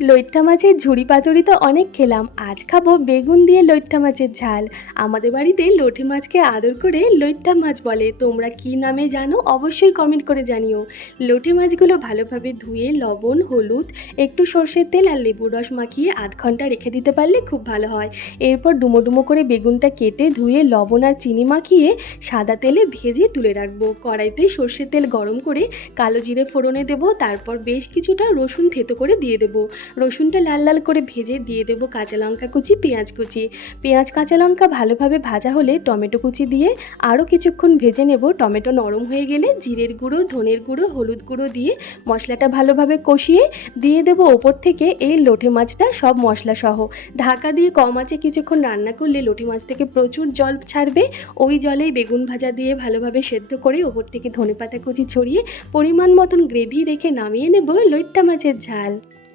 লইট্টা মাছের ঝুড়ি পাতুরি তো অনেক খেলাম, আজ খাবো বেগুন দিয়ে লইট্টা মাছের ঝাল। আমাদের বাড়িতে লোটে মাছকে আদর করে লইট্টা মাছ বলে, তোমরা কি নামে জানো অবশ্যই কমেন্ট করে জানিও। লোটে মাছগুলো ভালোভাবে ধুয়ে লবণ, হলুদ, একটু সর্ষের তেল আর লেবুর রস মাখিয়ে আধ ঘন্টা রেখে দিতে পারলে খুব ভালো হয়। এরপর ডুমো ডুমো করে বেগুনটা কেটে ধুয়ে লবণ আর চিনি মাখিয়ে সাদা তেলে ভেজে তুলে রাখবো। কড়াইতে সর্ষের তেল গরম করে কালো জিরে ফোড়নে দেবো, তারপর বেশ কিছুটা রসুন থেতো করে দিয়ে দেবো। রসুনটা লাল লাল করে ভেজে দিয়ে দেবো কাঁচা লঙ্কা কুচি, পেঁয়াজ কুচি। পেঁয়াজ কাঁচা লঙ্কা ভালোভাবে ভাজা হলে টমেটো কুচি দিয়ে আরও কিছুক্ষণ ভেজে নেব। টমেটো নরম হয়ে গেলে জিরের গুঁড়ো, ধনের গুঁড়ো, হলুদ গুঁড়ো দিয়ে মশলাটা ভালোভাবে কষিয়ে দিয়ে দেবো ওপর থেকে এই লোটে মাছটা সব মশলা সহ। ঢাকা দিয়ে কম আঁচে কিছুক্ষণ রান্না করলে লোটে মাছ থেকে প্রচুর জল ছাড়বে। ওই জলেই বেগুন ভাজা দিয়ে ভালোভাবে সেদ্ধ করে ওপর থেকে ধনেপাতা কুচি ছড়িয়ে পরিমাণ মতন গ্রেভি রেখে নামিয়ে নেব লইট্টা মাছের ঝাল।